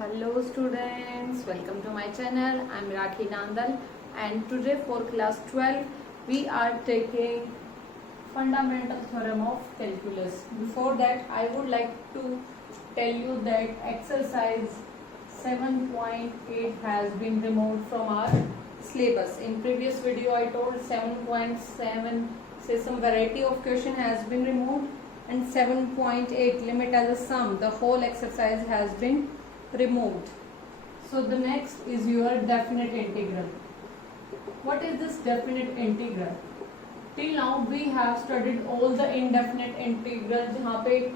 Hello students, welcome to my channel. I am Rakhi Nandal and today for class 12 we are taking fundamental theorem of calculus. Before that I would like to tell you that exercise 7.8 has been removed from our syllabus. In previous video I told 7.7 say some variety of question has been removed and 7.8 limit as a sum, the whole exercise has been removed. So the next is your definite integral. What is this definite integral? Till now we have studied all the indefinite integrals जहाँ पे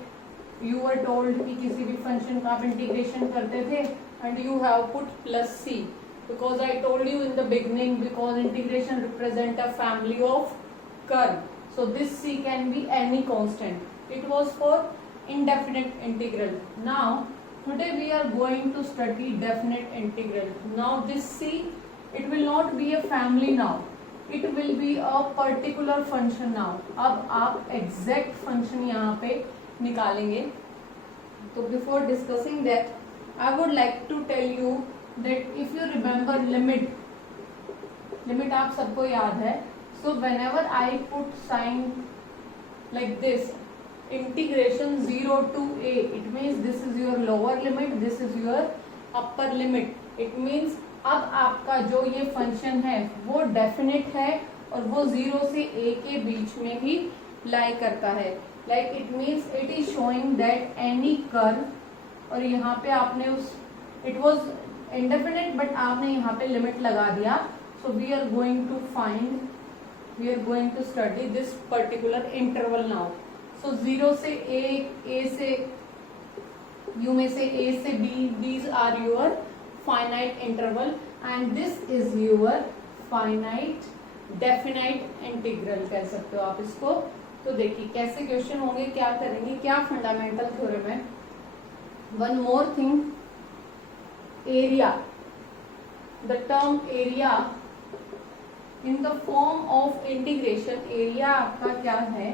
you were told कि किसी भी function का आप integration करते थे and you have put plus c because I told you in the beginning because integration represent a family of curve. So this c can be any constant. It was for indefinite integral. Now today we are going to study definite integral. Now this c, it will not be a family now. It will be a particular function now. अब आप exact function यहाँ पे निकालेंगे. तो before discussing that, I would like to tell you that if you remember limit आप सबको याद है. So whenever I put sign like this, integration 0 to a, it means this is your lower limit, this is your upper limit. It means अब आपका जो ये function है वो डेफिनेट है और वो 0 से a के बीच में ही लाई करता है. Like it means it is showing that any curve, और यहाँ पे आपने उस इट वाज इंडेफिनेट बट आपने यहाँ पे लिमिट लगा दिया. So we are going to study this particular interval now. So 0 से a से u में से a से b, these are your finite interval and this is your finite definite integral कह सकते हो आप इसको. तो देखिए कैसे क्वेश्चन होंगे, क्या करेंगे, क्या फंडामेंटल थ्योरम है. One more thing, area, the term area in the form of integration. Area आपका क्या है,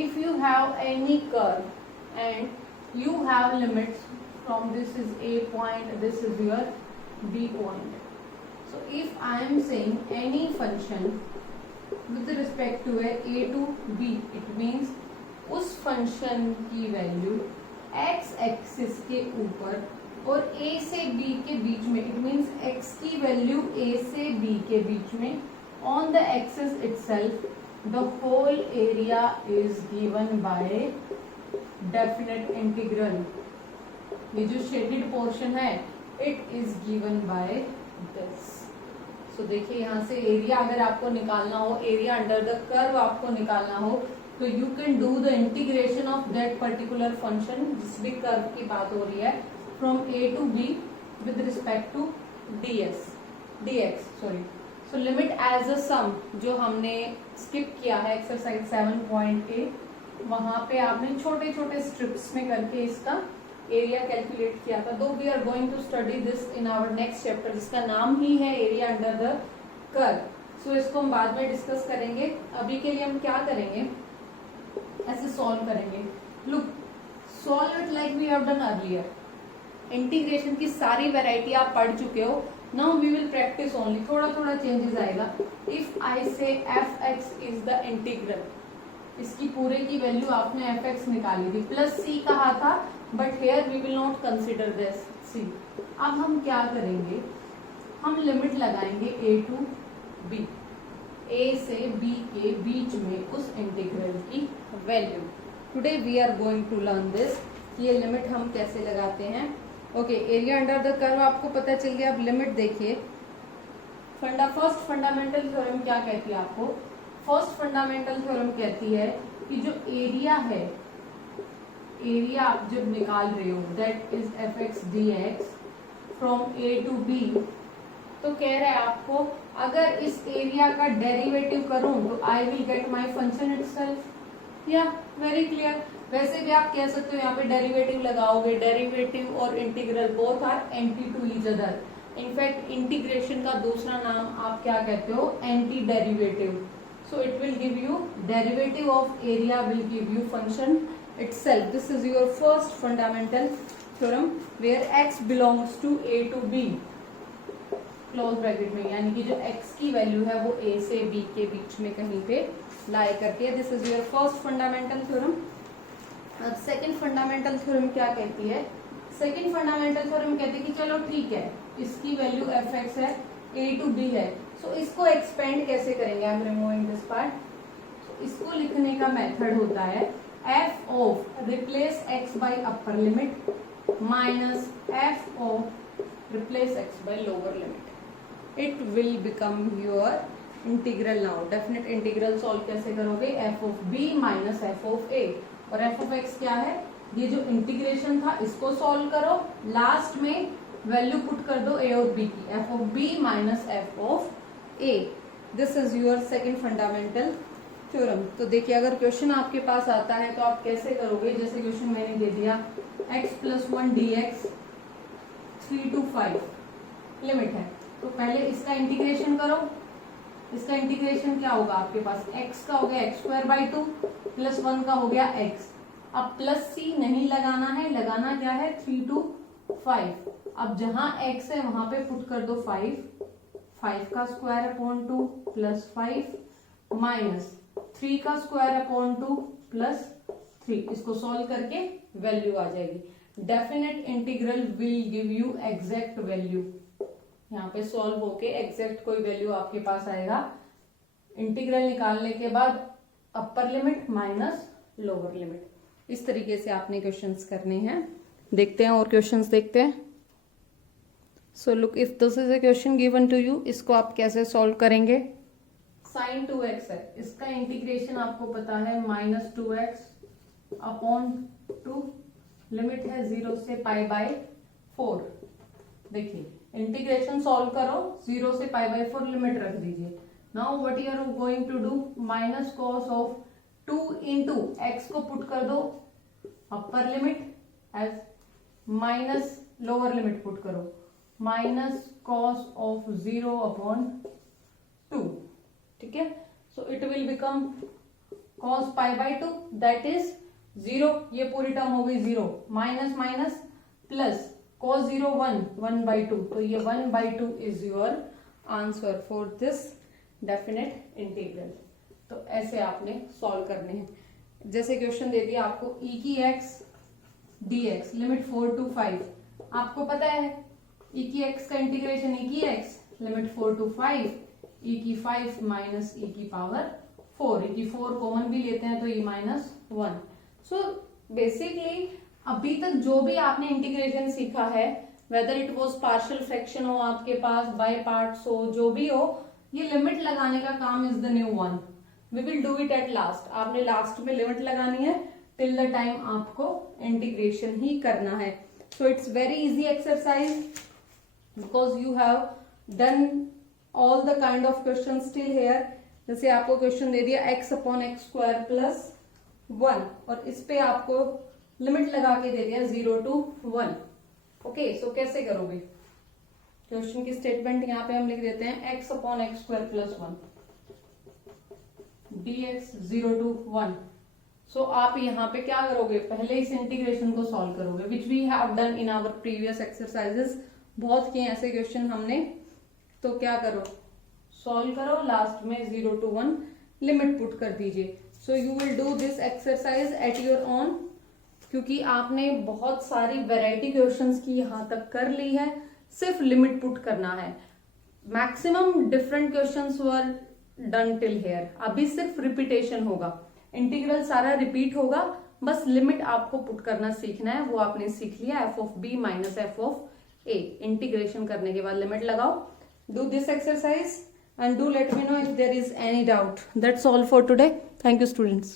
if you have any curve and you have limits from this is a point, this is your b point. So if I am saying any function with respect to a to b, it means उस function की value x axis के ऊपर और a से b के बीच में, it means x की value a से b के बीच में on the axis itself, the whole area is given by definite integral. ये जो शेडेड पोर्शन है it is given by this. So देखिए यहाँ से एरिया अगर आपको निकालना हो, एरिया अंडर द कर्व आपको निकालना हो, तो you can do the integration of that particular function जिस भी कर्व की बात हो रही है from a to b with respect to dx. So limit as a sum जो हमने स्किप किया है एक्सरसाइज 7.8, वहां पे आपने छोटे छोटे स्ट्रिप्स में करके इसका एरिया कैलकुलेट किया था. दो we are going to study this in our next chapter जिसका नाम ही है area under the curve. So इसको हम बाद में डिस्कस करेंगे. अभी के लिए हम क्या करेंगे, ऐसे सॉल्व करेंगे. Look, solve it like we have done earlier. Integration की सारी वैरायटी आप पढ़ चुके हो. Now we will practice only, थोड़ा थोड़ा चेंजेस आएगा. If I say F X is the integral, इसकी पूरे की वैल्यू आपने एफ एक्स निकाली थी, प्लस सी कहा था, but here we will not consider this C. अब हम क्या करेंगे, हम लिमिट लगाएंगे a टू b, a से b के बीच में उस इंटीग्रल की value. Today we are going to learn this, ये लिमिट हम कैसे लगाते हैं. Okay, area under the curve आपको पता चल गया. अब लिमिट देखिए. फर्स्ट फंडामेंटल थ्योरम क्या कहती है आपको, फर्स्ट फंडामेंटल थ्योरम कहती है कि जो एरिया है, एरिया आप जब निकाल रहे हो that is F X D X from A to B, तो कह रहा है आपको अगर इस एरिया का डेरिवेटिव करूं तो I will get my function itself. या वेरी क्लियर. वैसे भी आप कह सकते हो यहाँ पे डेरिवेटिव लगाओगे, डेरिवेटिव और integral both are anti to each other. In fact integration का दूसरा नाम आप क्या कहते हो, anti derivative. So it will give you derivative of area will give you function itself. This is your first fundamental theorem where x belongs to a to b close bracket में, यानी कि जो x की value है वो a से b के बीच में कहीं पे लाई करती है. This is your first fundamental theorem. अब सेकंड फंडामेंटल थ्योरम क्या कहती है? सेकंड फंडामेंटल थ्योरम कहती है कि चलो ठीक है, इसकी वैल्यू fx है, a टू b है, सो इसको एक्सपेंड कैसे करेंगे? I am removing this part. इसको लिखने का मेथड होता है f off replace x bye upper limit minus f off replace x by lower limit. It will become your integral. Now definite integral solve कैसे करोगे? f of b minus f of a. और f of x क्या है? ये जो integration था इसको solve करो, लास्ट में वैल्यू पुट कर दो a और b की, f of b minus f of a. This is your second fundamental theorem. तो देखिए, अगर क्वेश्चन आपके पास आता है तो आप कैसे करोगे? जैसे क्वेश्चन मैंने दे दिया x plus 1 dx 3 to 5 limit है, तो पहले इसका इंटीग्रेशन करो. इसका इंटीग्रेशन क्या होगा आपके पास? x का हो गया x स्क्वायर बाई 2 प्लस 1 का हो गया x. अब प्लस c नहीं लगाना है, लगाना क्या है? 3 to 5. अब जहां x है वहां पे पुट कर दो 5 का स्क्वायर अपॉन 2 प्लस 5 माइनस 3 का स्क्वायर अपॉन 2 प्लस 3. इसको सॉल्व करके वैल्यू आ जाएगी. Definite integral will give you exact value. यहाँ पे सॉल्व होके एग्जैक्ट कोई वैल्यू आपके पास आएगा. इंटीग्रल निकालने के बाद upper limit minus lower limit. इस तरीके से आपने क्वेश्चंस करने हैं. देखते हैं और क्वेश्चंस देखते हैं. So look, if this is a question given to you, इसको आप कैसे सॉल्व करेंगे? साइन 2x है, इसका इंटीग्रेशन आपको पता है माइनस 2x अपॉन 2. लिमिट है 0 से पाई बाय 4. देखिए, इंटीग्रेशन सॉल्व करो, 0 से पाई बाय 4 लिमिट रख दीजिए. Now what you are going to do? Minus cos of 2 into X को पुट कर दो upper limit as minus lower limit put करो माइनस कॉस ऑफ 0 अपॉन 2. ठीक है, so it will become cos pi by 2 that is 0. ये पूरी term हो गई 0 minus minus plus cos 0 1 by 2. तो ये 1 by 2 is your answer for this definite integral. तो ऐसे आपने सॉल्व करने हैं. जैसे क्वेश्चन दे दिया आपको e की x dx लिमिट 4 to 5. आपको पता है e की x का इंटीग्रेशन e की x लिमिट 4 to 5 e की 5 माइनस e की पावर 4. e की 4 कॉमन भी लेते हैं तो e माइनस 1. सो बेसिकली अभी तक जो भी आपने इंटीग्रेशन सीखा है, whether it was partial fraction हो आपके पास, बाय पार्ट्स हो, जो भी हो, ये लिमिट लगाने का काम is the new one. We will do it at last. आपने लास्ट में लिमिट लगानी है, टिल द टाइम आपको इंटीग्रेशन ही करना है. So it's very easy exercise because you have done all the kind of question till here. जैसे आपको क्वेश्चन दे दिया x upon X square plus 1 और इस पे आपको लिमिट लगा के दे दिया 0 to 1. ओके, सो कैसे करोगे? क्वेश्चन की स्टेटमेंट यहाँ पे हम लिख देते हैं x upon X square plus 1 dx 0 to 1. सो आप यहाँ पे क्या करोगे? पहले इस इंटीग्रेशन को सॉल्व करोगे, which we have done in our previous exercises. बहुत किए ऐसे क्वेश्चन हमने. तो क्या करो? सॉल्व करो, लास्ट में 0 to 1 लिमिट पुट कर दीजिए. So you will do this exercise at your own, क्योंकि आपने बहुत सारी वैरायटी क्वेश्चंस की यहाँ तक कर ली है. सिर्फ लिमिट पुट करना है. Maximum different questions were done till here. अभी सिर्फ रिपीटेशन होगा, इंटीग्रल सारा रिपीट होगा, बस लिमिट आपको पुट करना सीखना है. वो आपने सीख लिया, F of B minus F of A. Integration करने के बाद लिमिट लगाओ. Do this exercise and do let me know if there is any doubt. That's all for today. Thank you, students.